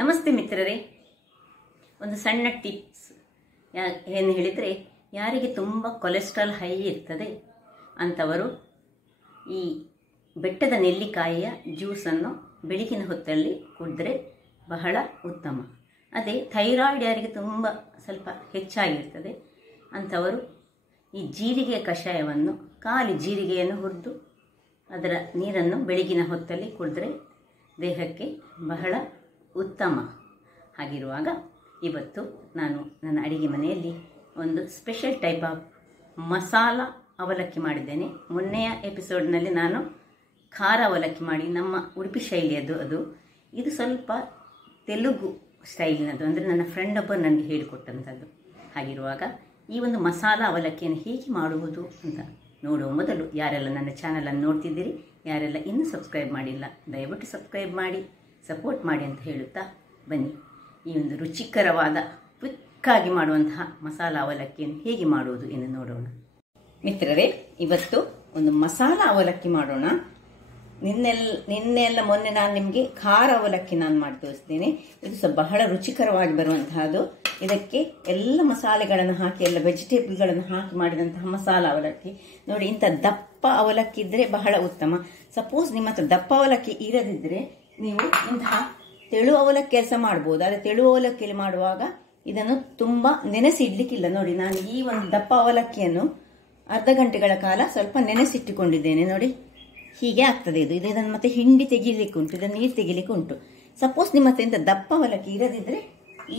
ನಮಸ್ತೆ ಮಿತ್ರರೇ. ಒಂದು ಸಣ್ಣ ಟಿಪ್ಸ್ ಏನು ಹೇಳಿದರೆ, ಯಾರಿಗೆ ತುಂಬ ಕೊಲೆಸ್ಟ್ರಾಲ್ ಹೈ ಇರ್ತದೆ ಅಂಥವರು ಈ ಬೆಟ್ಟದ ನೆಲ್ಲಿಕಾಯಿಯ ಜ್ಯೂಸನ್ನು ಬೆಳಗಿನ ಹೊತ್ತಲ್ಲಿ ಕುಡಿದ್ರೆ ಬಹಳ ಉತ್ತಮ. ಅದೇ ಥೈರಾಯ್ಡ್ ಯಾರಿಗೆ ತುಂಬ ಸ್ವಲ್ಪ ಹೆಚ್ಚಾಗಿರ್ತದೆ ಅಂಥವರು ಈ ಜೀರಿಗೆಯ ಕಷಾಯವನ್ನು, ಖಾಲಿ ಜೀರಿಗೆಯನ್ನು ಹುರಿದು ಅದರ ನೀರನ್ನು ಬೆಳಗಿನ ಹೊತ್ತಲ್ಲಿ ಕುಡಿದ್ರೆ ದೇಹಕ್ಕೆ ಬಹಳ ಉತ್ತಮ. ಹಾಗಿರುವಾಗ ಇವತ್ತು ನಾನು ನನ್ನ ಅಡಿಗೆ ಮನೆಯಲ್ಲಿ ಒಂದು ಸ್ಪೆಷಲ್ ಟೈಪ್ ಆಫ್ ಮಸಾಲ ಅವಲಕ್ಕಿ ಮಾಡಿದ್ದೇನೆ. ಮೊನ್ನೆಯ ಎಪಿಸೋಡ್ನಲ್ಲಿ ನಾನು ಖಾರ ಅವಲಕ್ಕಿ ಮಾಡಿ, ನಮ್ಮ ಉಡುಪಿ ಶೈಲಿಯದು ಇದು ಸ್ವಲ್ಪ ತೆಲುಗು ಸ್ಟೈಲಿನದು, ಅಂದರೆ ನನ್ನ ಫ್ರೆಂಡ್ ಒಬ್ಬರು ನನಗೆ ಹೇಳಿಕೊಟ್ಟಂಥದ್ದು. ಹಾಗಿರುವಾಗ ಈ ಒಂದು ಮಸಾಲ ಅವಲಕ್ಕಿಯನ್ನು ಹೇಗೆ ಮಾಡುವುದು ಅಂತ ನೋಡುವ ಮೊದಲು, ಯಾರೆಲ್ಲ ನನ್ನ ಚಾನಲನ್ನು ನೋಡ್ತಿದ್ದೀರಿ, ಯಾರೆಲ್ಲ ಇನ್ನೂ ಸಬ್ಸ್ಕ್ರೈಬ್ ಮಾಡಿಲ್ಲ, ದಯವಿಟ್ಟು ಸಬ್ಸ್ಕ್ರೈಬ್ ಮಾಡಿ ಸಪೋರ್ಟ್ ಮಾಡಿ ಅಂತ ಹೇಳುತ್ತಾ ಬನ್ನಿ ಈ ಒಂದು ರುಚಿಕರವಾದ ಕ್ವಿಕ್ಕಾಗಿ ಮಾಡುವಂತಹ ಮಸಾಲ ಅವಲಕ್ಕಿಯನ್ನು ಹೇಗೆ ಮಾಡುವುದು ಎಂದು ನೋಡೋಣ. ಮಿತ್ರರೇ, ಇವತ್ತು ಒಂದು ಮಸಾಲ ಅವಲಕ್ಕಿ ಮಾಡೋಣ. ನಿನ್ನೆ ಮೊನ್ನೆ ನಾನು ನಿಮಗೆ ಖಾರ ಅವಲಕ್ಕಿ ಮಾಡಿ ತೋರಿಸ್ತೇನೆ. ಇದು ಸಹ ಬಹಳ ರುಚಿಕರವಾಗಿ ಬರುವಂತಹದ್ದು. ಇದಕ್ಕೆ ಎಲ್ಲ ಮಸಾಲೆಗಳನ್ನು ಹಾಕಿ, ಎಲ್ಲ ವೆಜಿಟೇಬಲ್ಗಳನ್ನು ಹಾಕಿ ಮಾಡಿದಂತಹ ಮಸಾಲ ಅವಲಕ್ಕಿ. ನೋಡಿ, ಇಂಥ ದಪ್ಪ ಅವಲಕ್ಕಿ ಇದ್ರೆ ಬಹಳ ಉತ್ತಮ. ಸಪೋಸ್ ನಿಮ್ಮ ಹತ್ರ ದಪ್ಪ ಅವಲಕ್ಕಿ ಇರದಿದ್ರೆ ನೀವು ಇಂತಹ ತೆಳು ಅವಲಕ್ಕಿ ಕೆಲಸ ಮಾಡಬಹುದು. ಆದರೆ ತೆಳು ಅವಲಕ್ಕಿಯಲ್ಲಿ ಮಾಡುವಾಗ ಇದನ್ನು ತುಂಬಾ ನೆನೆಸಿಡ್ಲಿಕ್ಕಿಲ್ಲ. ನೋಡಿ, ನಾನು ಈ ಒಂದು ದಪ್ಪ ಅವಲಕ್ಕಿಯನ್ನು ಅರ್ಧ ಗಂಟೆಗಳ ಕಾಲ ಸ್ವಲ್ಪ ನೆನೆಸಿಟ್ಟುಕೊಂಡಿದ್ದೇನೆ. ನೋಡಿ, ಹೀಗೆ ಆಗ್ತದೆ ಇದು. ಇದನ್ನು ಮತ್ತೆ ಹಿಂಡಿ ತೆಗಿಲಿಕ್ಕೆ ಉಂಟು, ಇದನ್ನು ನೀರು ತೆಗಿಲಿಕ್ಕೆ ಉಂಟು. ಸಪೋಸ್ ನಿಮ್ಮ ಹತ್ರ ಇಂಥ ದಪ್ಪ ಅವಲಕ್ಕಿ ಇರದಿದ್ರೆ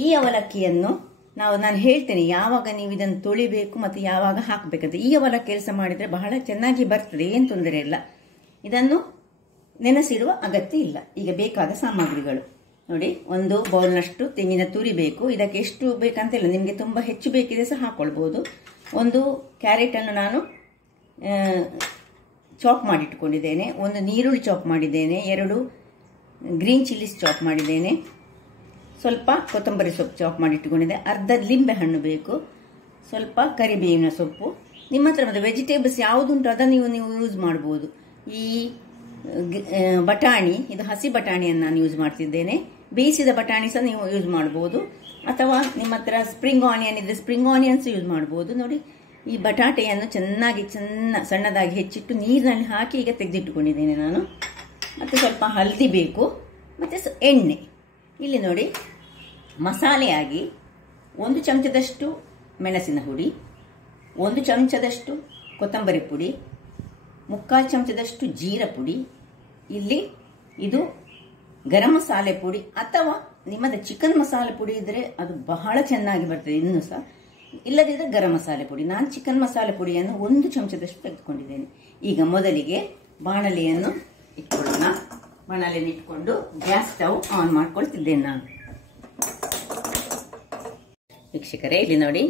ಈ ಅವಲಕ್ಕಿಯನ್ನು ನಾನು ಹೇಳ್ತೇನೆ ಯಾವಾಗ ನೀವು ಇದನ್ನು ತೊಳಿಬೇಕು ಮತ್ತು ಯಾವಾಗ ಹಾಕಬೇಕಂತ. ಈ ಅವಲಕ್ಕಿ ಕೆಲಸ ಮಾಡಿದ್ರೆ ಬಹಳ ಚೆನ್ನಾಗಿ ಬರ್ತದೆ, ಏನು ತೊಂದರೆ ಇಲ್ಲ. ಇದನ್ನು ನೆನೆಸಿಡುವ ಅಗತ್ಯ ಇಲ್ಲ. ಈಗ ಬೇಕಾದ ಸಾಮಗ್ರಿಗಳು ನೋಡಿ, ಒಂದು ಬೌಲ್ನಷ್ಟು ತೆಂಗಿನ ತುರಿ ಬೇಕು. ಇದಕ್ಕೆ ಎಷ್ಟು ಬೇಕಂತಿಲ್ಲ, ನಿಮಗೆ ತುಂಬ ಹೆಚ್ಚು ಬೇಕಿದೆ ಸಹ ಹಾಕೊಳ್ಬಹುದು. ಒಂದು ಕ್ಯಾರೆಟ್ ಅನ್ನು ನಾನು ಚಾಪ್ ಮಾಡಿಟ್ಟುಕೊಂಡಿದ್ದೇನೆ. ಒಂದು ನೀರುಳ್ಳಿ ಚಾಪ್ ಮಾಡಿದ್ದೇನೆ. 2 ಗ್ರೀನ್ ಚಿಲ್ಲಿಸ್ ಚಾಪ್ ಮಾಡಿದ್ದೇನೆ. ಸ್ವಲ್ಪ ಕೊತ್ತಂಬರಿ ಸೊಪ್ಪು ಚಾಪ್ ಮಾಡಿಟ್ಟುಕೊಂಡಿದ್ದೆ. ಅರ್ಧ ಲಿಂಬೆ ಹಣ್ಣು ಬೇಕು. ಸ್ವಲ್ಪ ಕರಿಬೇವಿನ ಸೊಪ್ಪು. ನಿಮ್ಮ ಹತ್ರ ಮತ್ತೆ ವೆಜಿಟೇಬಲ್ಸ್ ಯಾವುದುಂಟು ಅದನ್ನು ನೀವು ಯೂಸ್ ಮಾಡ್ಬೋದು. ಈ ಬಟಾಣಿ, ಇದು ಹಸಿ ಬಟಾಣಿಯನ್ನು ನಾನು ಯೂಸ್ ಮಾಡ್ತಿದ್ದೇನೆ. ಬೇಯಿಸಿದ ಬಟಾಣಿ ಸಹ ನೀವು ಯೂಸ್ ಮಾಡ್ಬೋದು. ಅಥವಾ ನಿಮ್ಮ ಹತ್ರ ಸ್ಪ್ರಿಂಗ್ ಆನಿಯನ್ ಇದ್ರೆ ಸ್ಪ್ರಿಂಗ್ ಆನಿಯನ್ಸ್ ಯೂಸ್ ಮಾಡ್ಬೋದು. ನೋಡಿ, ಈ ಬಟಾಟೆಯನ್ನು ಸಣ್ಣದಾಗಿ ಹೆಚ್ಚಿಟ್ಟು ನೀರಿನಲ್ಲಿ ಹಾಕಿ ಈಗ ತೆಗೆದಿಟ್ಟುಕೊಂಡಿದ್ದೇನೆ ನಾನು. ಮತ್ತು ಸ್ವಲ್ಪ ಹಲ್ದಿ ಬೇಕು, ಮತ್ತು ಎಣ್ಣೆ. ಇಲ್ಲಿ ನೋಡಿ, ಮಸಾಲೆಯಾಗಿ 1 ಚಮಚದಷ್ಟು ಮೆಣಸಿನ ಹುಡಿ, 1 ಚಮಚದಷ್ಟು ಕೊತ್ತಂಬರಿ ಪುಡಿ, 3/4 ಚಮಚದಷ್ಟು ಜೀರಾ ಪುಡಿ. ಇಲ್ಲಿ ಇದು ಗರಂ ಮಸಾಲೆ ಪುಡಿ, ಅಥವಾ ನಿಮ್ಮದು ಚಿಕನ್ ಮಸಾಲೆ ಪುಡಿ ಇದ್ರೆ ಅದು ಬಹಳ ಚೆನ್ನಾಗಿ ಬರ್ತದೆ ಇನ್ನೂ ಸಹ. ಇಲ್ಲದಿದ್ರೆ ಗರಂ ಮಸಾಲೆ ಪುಡಿ. ನಾನು ಚಿಕನ್ ಮಸಾಲೆ ಪುಡಿಯನ್ನು 1 ಚಮಚದಷ್ಟು ತೆಗೆದುಕೊಂಡಿದ್ದೇನೆ. ಈಗ ಮೊದಲಿಗೆ ಬಾಣಲೆಯನ್ನು ಇಟ್ಕೊಳ್ಳೋಣ. ಬಾಣಲೆಯನ್ನು ಇಟ್ಕೊಂಡು ಗ್ಯಾಸ್ ಸ್ಟವ್ ಆನ್ ಮಾಡ್ಕೊಳ್ತಿದ್ದೇನೆ ನಾನು. ವೀಕ್ಷಕರೇ, ಇಲ್ಲಿ ನೋಡಿ,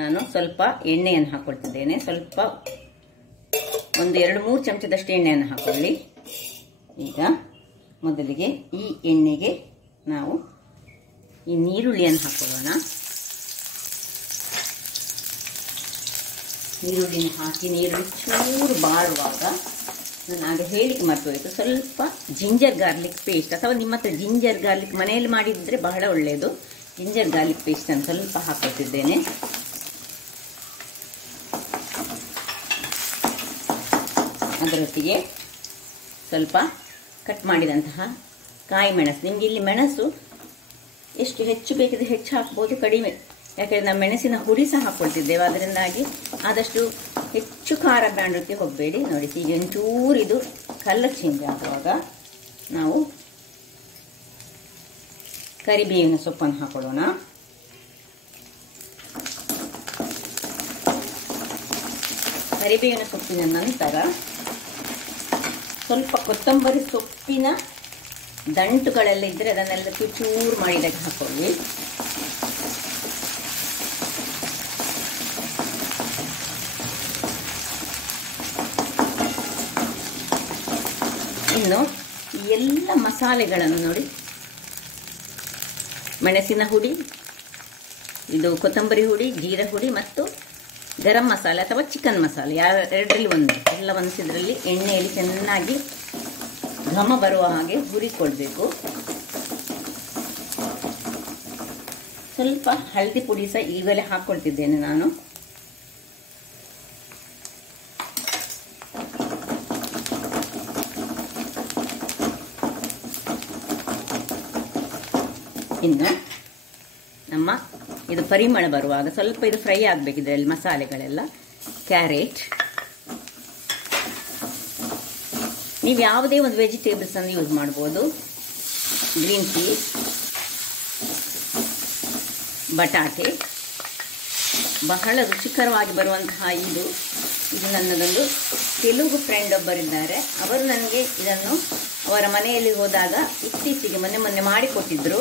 ನಾನು ಸ್ವಲ್ಪ ಎಣ್ಣೆಯನ್ನು ಹಾಕೊಳ್ತಿದ್ದೇನೆ. ಸ್ವಲ್ಪ ಒಂದು 2-3 ಚಮಚದಷ್ಟು ಎಣ್ಣೆಯನ್ನು ಹಾಕೊಳ್ಳಿ. ಈಗ ಮೊದಲಿಗೆ ಈ ಎಣ್ಣೆಗೆ ನಾವು ಈ ನೀರುಳ್ಳಿಯನ್ನು ಹಾಕೊಳ್ಳೋಣ. ನೀರುಳ್ಳಿನ ಹಾಕಿ ನೀರುಳ್ಳಿ ಚೂರು ಬಾಡುವಾಗ ನಾನು ಆಗ ಹೇಳಿಕ್ಕೆ ಮರ್ತೋಯ್ತು, ಸ್ವಲ್ಪ ಜಿಂಜರ್ ಗಾರ್ಲಿಕ್ ಪೇಸ್ಟ್, ಅಥವಾ ನಿಮ್ಮ ಹತ್ರ ಜಿಂಜರ್ ಗಾರ್ಲಿಕ್ ಮನೆಯಲ್ಲಿ ಮಾಡಿದ್ರೆ ಬಹಳ ಒಳ್ಳೆಯದು. ಜಿಂಜರ್ ಗಾರ್ಲಿಕ್ ಪೇಸ್ಟನ್ನು ಸ್ವಲ್ಪ ಹಾಕೊಳ್ತಿದ್ದೇನೆ. ಅದರೊಟ್ಟಿಗೆ ಸ್ವಲ್ಪ ಕಟ್ ಮಾಡಿದಂತಹ ಕಾಯಿ ಮೆಣಸು. ನಿಮಗೆ ಇಲ್ಲಿ ಮೆಣಸು ಎಷ್ಟು ಹೆಚ್ಚು ಬೇಕಿದ್ರೆ ಹೆಚ್ಚು ಹಾಕ್ಬೋದು, ಕಡಿಮೆ, ಯಾಕೆಂದರೆ ನಾವು ಮೆಣಸಿನ ಹುಡಿ ಸಹ ಹಾಕ್ಕೊಳ್ತಿದ್ದೇವೆ. ಅದರಿಂದಾಗಿ ಆದಷ್ಟು ಹೆಚ್ಚು ಖಾರ ಬ್ಯಾಂಡಕ್ಕೆ ಹೋಗಬೇಡಿ. ನೋಡಿ, ಹೀಗೆ ಒಂಚೂರು ಇದು ಕಲರ್ ಚೇಂಜ್ ಆಗುವಾಗ ನಾವು ಕರಿಬೇವಿನ ಸೊಪ್ಪನ್ನು ಹಾಕೊಳ್ಳೋಣ. ಕರಿಬೇವಿನ ಸೊಪ್ಪಿನ ನಂತರ ಸ್ವಲ್ಪ ಕೊತ್ತಂಬರಿ ಸೊಪ್ಪಿನ ದಂಟುಗಳೆಲ್ಲ ಇದ್ದರೆ ಅದನ್ನೆಲ್ಲ ಚೂರು ಮಾಡಿ ಇದಕ್ಕೆ ಹಾಕೊಳ್ಳಿ. ಇನ್ನು ಎಲ್ಲ ಮಸಾಲೆಗಳನ್ನು ನೋಡಿ, ಮೆಣಸಿನ ಹುಡಿ, ಇದು ಕೊತ್ತಂಬರಿ ಹುಡಿ, ಜೀರಾ ಹುಡಿ ಮತ್ತು ಗರಂ ಮಸಾಲೆ ಅಥವಾ ಚಿಕನ್ ಮಸಾಲೆ, ಎರಡರಲ್ಲಿ ಒಂದು, ಎಲ್ಲ ಒಂದಿದ್ರಲ್ಲಿ ಎಣ್ಣೆಯಲ್ಲಿ ಚೆನ್ನಾಗಿ ಘಮ ಬರುವ ಹಾಗೆ ಹುರಿಕೊಳ್ಬೇಕು. ಸ್ವಲ್ಪ ಹಳದಿ ಪುಡಿ ಸಹ ಈಗಲೇ ಹಾಕ್ಕೊಳ್ತಿದ್ದೇನೆ ನಾನು. ಇನ್ನು ನಮ್ಮ ಇದು ಪರಿಮಳ ಬರುವಾಗ ಸ್ವಲ್ಪ ಇದು ಫ್ರೈ ಆಗಬೇಕು. ಇದರಲ್ಲಿ ಮಸಾಲೆಗಳೆಲ್ಲ ಕ್ಯಾರೆಟ್, ನೀವು ಯಾವುದೇ ಒಂದು ವೆಜಿಟೇಬಲ್ಸ್ ಅನ್ನು ಯೂಸ್ ಮಾಡ್ಬೋದು. ಗ್ರೀನ್ ಪೀಸ್, ಬಟಾಟೆ, ಬಹಳ ರುಚಿಕರವಾಗಿ ಬರುವಂತಹ ಇದು ನನ್ನದೊಂದು ತೆಲುಗು ಫ್ರೆಂಡ್ ಒಬ್ಬರಿದ್ದಾರೆ. ಅವರು ನನಗೆ ಇದನ್ನು ಅವರ ಮನೆಯಲ್ಲಿ ಹೋದಾಗ ಇತ್ತೀಚೆಗೆ ಮೊನ್ನೆ ಮಾಡಿಕೊಟ್ಟಿದ್ರು.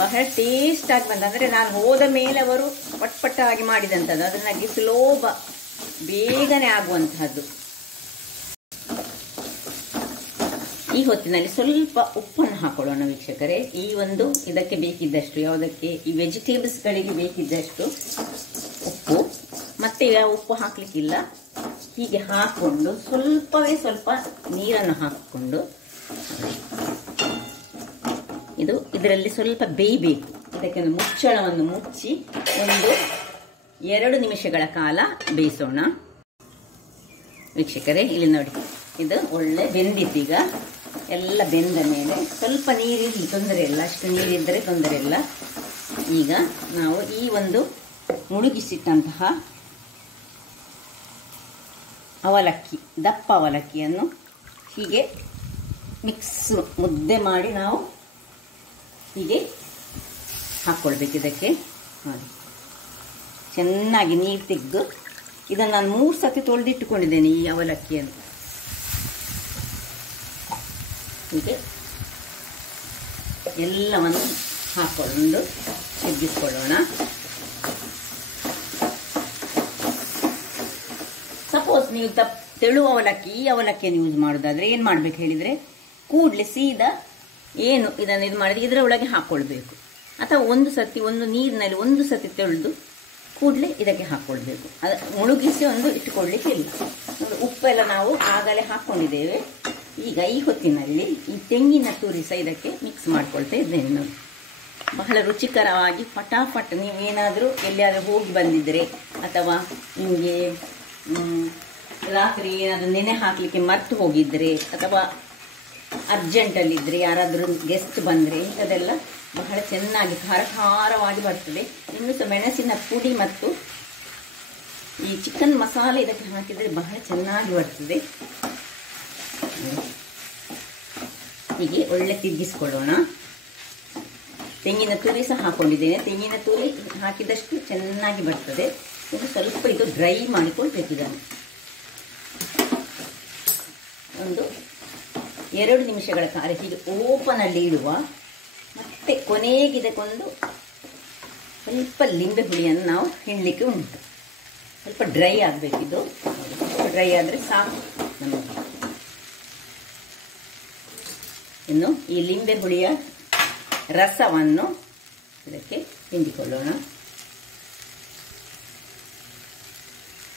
ಬಹಳ ಟೇಸ್ಟ್ ಆಗಿ ಬಂದ, ಅಂದರೆ ನಾನು ಹೋದ ಮೇಲೆ ಅವರು ಪಟ್ಪಟ್ಟಾಗಿ ಮಾಡಿದಂಥದ್ದು. ಅದು ನನಗೆ ಸುಲಭ ಬೇಗನೆ ಆಗುವಂತಹದ್ದು. ಈ ಹೊತ್ತಿನಲ್ಲಿ ಸ್ವಲ್ಪ ಉಪ್ಪನ್ನು ಹಾಕೊಳ್ಳೋಣ ವೀಕ್ಷಕರೇ. ಈ ಒಂದು ಇದಕ್ಕೆ ಬೇಕಿದ್ದಷ್ಟು, ಯಾವುದಕ್ಕೆ ಈ ವೆಜಿಟೇಬಲ್ಸ್ಗಳಿಗೆ ಬೇಕಿದ್ದಷ್ಟು ಉಪ್ಪು. ಮತ್ತೆ ಉಪ್ಪು ಹಾಕ್ಲಿಕ್ಕಿಲ್ಲ, ಹೀಗೆ ಹಾಕೊಂಡು ಸ್ವಲ್ಪವೇ ಸ್ವಲ್ಪ ನೀರನ್ನು ಹಾಕಿಕೊಂಡು ಇದರಲ್ಲಿ ಸ್ವಲ್ಪ ಬೇಯಬೇಕು. ಇದಕ್ಕೆ ಒಂದು ಮುಚ್ಚಳವನ್ನು ಮುಚ್ಚಿ ಒಂದು 2 ನಿಮಿಷಗಳ ಕಾಲ ಬೇಯಿಸೋಣ ವೀಕ್ಷಕರೇ. ಇಲ್ಲಿ ನೋಡಿ, ಇದು ಒಳ್ಳೆ ಬೆಂದಿದ್ದೀಗ. ಎಲ್ಲ ಬೆಂದ ಮೇಲೆ ಸ್ವಲ್ಪ ನೀರಿರಲಿ, ತೊಂದರೆ ಇಲ್ಲ, ಅಷ್ಟು ನೀರಿದ್ದರೆ ತೊಂದರೆ ಇಲ್ಲ. ಈಗ ನಾವು ಈ ಒಂದು ಮುಳುಗಿಸಿಟ್ಟಂತಹ ಅವಲಕ್ಕಿ, ದಪ್ಪ ಅವಲಕ್ಕಿಯನ್ನು ಹೀಗೆ ಮುದ್ದೆ ಮಾಡಿ ನಾವು ಹೀಗೆ ಹಾಕ್ಕೊಳ್ಬೇಕು. ಇದಕ್ಕೆ ನೋಡಿ, ಚೆನ್ನಾಗಿ ನೀರು ತೆಗೆದು ಇದನ್ನು ನಾನು 3 ಸತಿ ತೊಳೆದಿಟ್ಟುಕೊಂಡಿದ್ದೇನೆ ಈ ಅವಲಕ್ಕಿಯನ್ನು. ಹೀಗೆ ಎಲ್ಲವನ್ನು ಹಾಕ್ಕೊಂಡು ತೆಗೆದುಕೊಳ್ಳೋಣ. ಸಪೋಸ್ ನೀವು ತೆಳು ಅವಲಕ್ಕಿ, ಈ ಅವಲಕ್ಕಿಯನ್ನು ಯೂಸ್ ಮಾಡೋದಾದ್ರೆ ಏನು ಮಾಡ್ಬೇಕು ಹೇಳಿದರೆ, ಕೂಡಲೇ ಸೀದಾ ಏನು ಇದನ್ನು ಇದು ಮಾಡಿದ್ರೆ ಇದರ ಒಳಗೆ ಹಾಕ್ಕೊಳ್ಬೇಕು. ಅಥವಾ ಒಂದು ನೀರಿನಲ್ಲಿ 1 ಸತಿ ತೆಳೆದು ಕೂಡಲೇ ಇದಕ್ಕೆ ಹಾಕ್ಕೊಳ್ಬೇಕು. ಅದು ಮುಳುಗಿಸಿ ಇಟ್ಟುಕೊಳ್ಳಿಕ್ಕೆ ಇಲ್ಲ. ಉಪ್ಪೆಲ್ಲ ನಾವು ಆಗಲೇ ಹಾಕ್ಕೊಂಡಿದ್ದೇವೆ. ಈಗ ಈ ಹೊತ್ತಿನಲ್ಲಿ ಈ ತೆಂಗಿನ ತುರಿ ಸಹ ಇದಕ್ಕೆ ಮಿಕ್ಸ್ ಮಾಡ್ಕೊಳ್ತಾ ಇದ್ದೇನೆ ನಾನು. ಬಹಳ ರುಚಿಕರವಾಗಿ ಫಟಾಫಟ್, ನೀವೇನಾದರೂ ಎಲ್ಲಿಯಾದರೂ ಹೋಗಿ ಬಂದಿದ್ದರೆ ಅಥವಾ ನಿಮಗೆ ರಾತ್ರಿ ಏನಾದರೂ ನೆನೆ ಹಾಕಲಿಕ್ಕೆ ಮರ್ತು ಹೋಗಿದ್ರೆ ಅಥವಾ ಅರ್ಜೆಂಟಲ್ಲಿದ್ದರೆ, ಯಾರಾದರೂ ಗೆಸ್ಟ್ ಬಂದರೆ, ಇಂಥದ್ದೆಲ್ಲ ಬಹಳ ಚೆನ್ನಾಗಿ ಖಾರವಾಗಿ ಬರ್ತದೆ. ಇನ್ನೂ ಸಹ ಮೆಣಸಿನ ಪುಡಿ ಮತ್ತು ಈ ಚಿಕನ್ ಮಸಾಲೆ ಇದಕ್ಕೆ ಹಾಕಿದರೆ ಬಹಳ ಚೆನ್ನಾಗಿ ಬರ್ತದೆ. ಹೀಗೆ ಒಳ್ಳೆ ತಿರುಗಿಸ್ಕೊಳ್ಳೋಣ. ತೆಂಗಿನ ತುರಿ ಸಹ ಹಾಕೊಂಡಿದ್ದೇನೆ. ತೆಂಗಿನ ತುರಿ ಹಾಕಿದಷ್ಟು ಚೆನ್ನಾಗಿ ಬರ್ತದೆ. ಇದು ಸ್ವಲ್ಪ ಇದು ಡ್ರೈ ಮಾಡಿಕೊಳ್ಬೇಕು. ಇದನ್ನು ಒಂದು 2 ನಿಮಿಷಗಳ ಕಾಲ ಹೀಗೆ ಓಪನಲ್ಲಿ ಇಡುವ. ಮತ್ತೆ ಕೊನೆಗೆ ಇದಕ್ಕೊಂದು ಸ್ವಲ್ಪ ಲಿಂಬೆ ಹುಳಿಯನ್ನು ನಾವು ಹಿಂಡಲಿಕ್ಕೆ ಉಂಟು. ಸ್ವಲ್ಪ ಡ್ರೈ ಆಗಬೇಕಿದು. ಡ್ರೈ ಆದರೆ ಸಾಕು ನಮಗೆ. ಇನ್ನು ಈ ಲಿಂಬೆ ಹುಳಿಯ ರಸವನ್ನು ಇದಕ್ಕೆ ಹಿಂಡಿಕೊಳ್ಳೋಣ.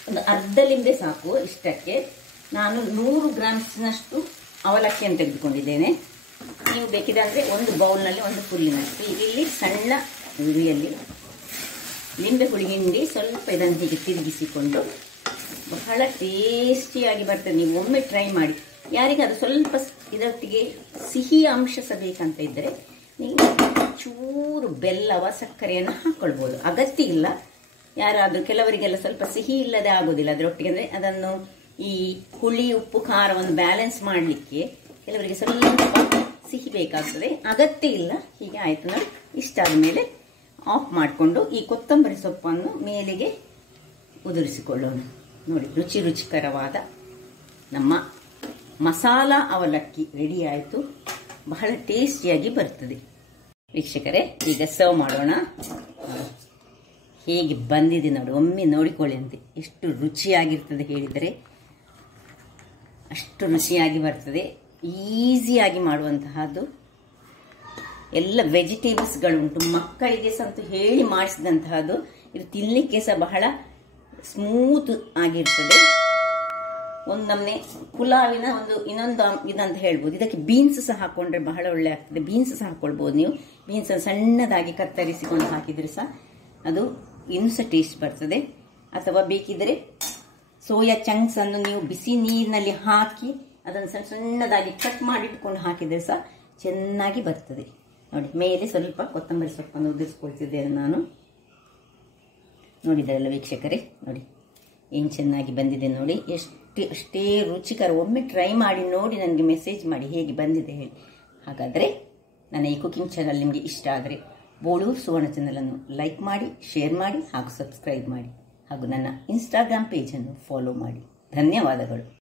ಒಂದು ಅರ್ಧ ಲಿಂಬೆ ಸಾಕು ಇಷ್ಟಕ್ಕೆ. ನಾನು 100 ಗ್ರಾಮ್ಸ್ನಷ್ಟು ಅವಲಕ್ಕಿಯನ್ನು ತೆಗೆದುಕೊಂಡಿದ್ದೇನೆ. ನೀವು ಬೇಕಿದೆ ಅಂದರೆ ಒಂದು ಬೌಲ್ನಲ್ಲಿ ಒಂದು ಫುಲ್ಲಿನಷ್ಟು ಇಲ್ಲಿ ಸಣ್ಣ ಉರಿಯಲ್ಲಿ ಲಿಂಬೆ ಹುಳಿ ಹಿಂಡಿ ಸ್ವಲ್ಪ ಇದನ್ನು ಹೀಗೆ ತಿರುಗಿಸಿಕೊಂಡು ಬಹಳ ಟೇಸ್ಟಿಯಾಗಿ ಬರ್ತದೆ. ನೀವು ಒಮ್ಮೆ ಟ್ರೈ ಮಾಡಿ. ಯಾರಿಗಾದ್ರೂ ಸ್ವಲ್ಪ ಇದರೊಟ್ಟಿಗೆ ಸಿಹಿ ಅಂಶ ಸಹ ಬೇಕಂತ ಇದ್ದರೆ ನೀವು ಚೂರು ಬೆಲ್ಲವ ಸಕ್ಕರೆಯನ್ನು ಹಾಕ್ಕೊಳ್ಬೋದು, ಅಗತ್ಯ ಇಲ್ಲ. ಯಾರಾದರೂ ಕೆಲವರಿಗೆಲ್ಲ ಸ್ವಲ್ಪ ಸಿಹಿ ಇಲ್ಲದೆ ಆಗೋದಿಲ್ಲ ಅದರೊಟ್ಟಿಗೆ, ಅಂದರೆ ಅದನ್ನು ಈ ಹುಳಿ ಉಪ್ಪು ಖಾರವನ್ನು ಬ್ಯಾಲೆನ್ಸ್ ಮಾಡಲಿಕ್ಕೆ ಕೆಲವರಿಗೆ ಸ್ವಲ್ಪ ಸಿಹಿ ಬೇಕಾಗ್ತದೆ, ಅಗತ್ಯ ಇಲ್ಲ. ಹೀಗೆ ಆಯಿತು ನೋಡಿ. ಇಷ್ಟಾದ ಮೇಲೆ ಆಫ್ ಮಾಡಿಕೊಂಡು ಈ ಕೊತ್ತಂಬರಿ ಸೊಪ್ಪನ್ನು ಮೇಲೆಗೆ ಉದುರಿಸಿಕೊಳ್ಳೋಣ. ನೋಡಿ, ರುಚಿಕರವಾದ ನಮ್ಮ ಮಸಾಲಾ ಅವಲಕ್ಕಿ ರೆಡಿ ಆಯಿತು. ಬಹಳ ಟೇಸ್ಟಿಯಾಗಿ ಬರ್ತದೆ ವೀಕ್ಷಕರೇ. ಈಗ ಸರ್ವ್ ಮಾಡೋಣ. ಹೇಗೆ ಬಂದಿದೆ ನೋಡಿ, ಒಮ್ಮೆ ನೋಡಿಕೊಳ್ಳಿ ಅಂತೆ. ಎಷ್ಟು ರುಚಿಯಾಗಿರ್ತದೆ ಹೇಳಿದರೆ ಅಷ್ಟು ರುಚಿಯಾಗಿ ಬರ್ತದೆ. ಈಸಿಯಾಗಿ ಮಾಡುವಂತಹದ್ದು. ಎಲ್ಲ ವೆಜಿಟೇಬಲ್ಸ್ಗಳುಂಟು. ಮಕ್ಕಳಿಗೆ ಸಹ ಹೇಳಿ ಮಾಡಿಸಿದಂತಹದ್ದು. ಇದು ತಿನ್ನಲಿಕ್ಕೆ ಸಹ ಬಹಳ ಸ್ಮೂತ್ ಆಗಿರ್ತದೆ. ಒಂದು ನಮ್ಮನೆ ಪುಲಾವಿನ ಒಂದು ಇನ್ನೊಂದು ಇದಂತ ಹೇಳ್ಬೋದು. ಇದಕ್ಕೆ ಬೀನ್ಸ್ ಸಹ ಹಾಕೊಂಡ್ರೆ ಬಹಳ ಒಳ್ಳೆ ಆಗ್ತದೆ. ಬೀನ್ಸ್ ಸಹ ಹಾಕೊಳ್ಬೋದು ನೀವು. ಬೀನ್ಸ್ ಸಣ್ಣದಾಗಿ ಕತ್ತರಿಸಿಕೊಂಡು ಹಾಕಿದ್ರೆ ಸಹ ಅದು ಇನ್ನೂ ಸಹ ಟೇಸ್ಟ್ ಬರ್ತದೆ. ಅಥವಾ ಬೇಕಿದ್ರೆ ಸೋಯಾ ಚಂಕ್ಸ್ ಅನ್ನು ನೀವು ಬಿಸಿ ನೀರಿನಲ್ಲಿ ಹಾಕಿ ಅದನ್ನು ಸಣ್ಣದಾಗಿ ಕಟ್ ಮಾಡಿಟ್ಕೊಂಡು ಹಾಕಿದರೆ ಸಹ ಚೆನ್ನಾಗಿ ಬರ್ತದೆ. ನೋಡಿ, ಮೇಲೆ ಸ್ವಲ್ಪ ಕೊತ್ತಂಬರಿ ಸೊಪ್ಪನ್ನು ಉದುರಿಸ್ಕೊಳ್ತಿದ್ದೇನೆ ನಾನು. ನೋಡಿದ್ರಲ್ಲ ವೀಕ್ಷಕರೇ, ನೋಡಿ ಏನು ಚೆನ್ನಾಗಿ ಬಂದಿದೆ ನೋಡಿ. ಅಷ್ಟೇ ರುಚಿಕರ. ಒಮ್ಮೆ ಟ್ರೈ ಮಾಡಿ ನೋಡಿ, ನನಗೆ ಮೆಸೇಜ್ ಮಾಡಿ ಹೇಗೆ ಬಂದಿದೆ ಹೇಳಿ. ಹಾಗಾದರೆ ನನ್ನ ಈ ಕುಕಿಂಗ್ ಚಾನಲ್ ನಿಮಗೆ ಇಷ್ಟ ಆದರೆ ಬೋಳೂರು ಸುವರ್ಣ ಚಾನಲನ್ನು ಲೈಕ್ ಮಾಡಿ, ಶೇರ್ ಮಾಡಿ ಹಾಗೂ ಸಬ್ಸ್ಕ್ರೈಬ್ ಮಾಡಿ ಹಾಗೂ ನನ್ನ ಇನ್ಸ್ಟಾಗ್ರಾಮ್ ಪೇಜನ್ನು ಫಾಲೋ ಮಾಡಿ. ಧನ್ಯವಾದಗಳು.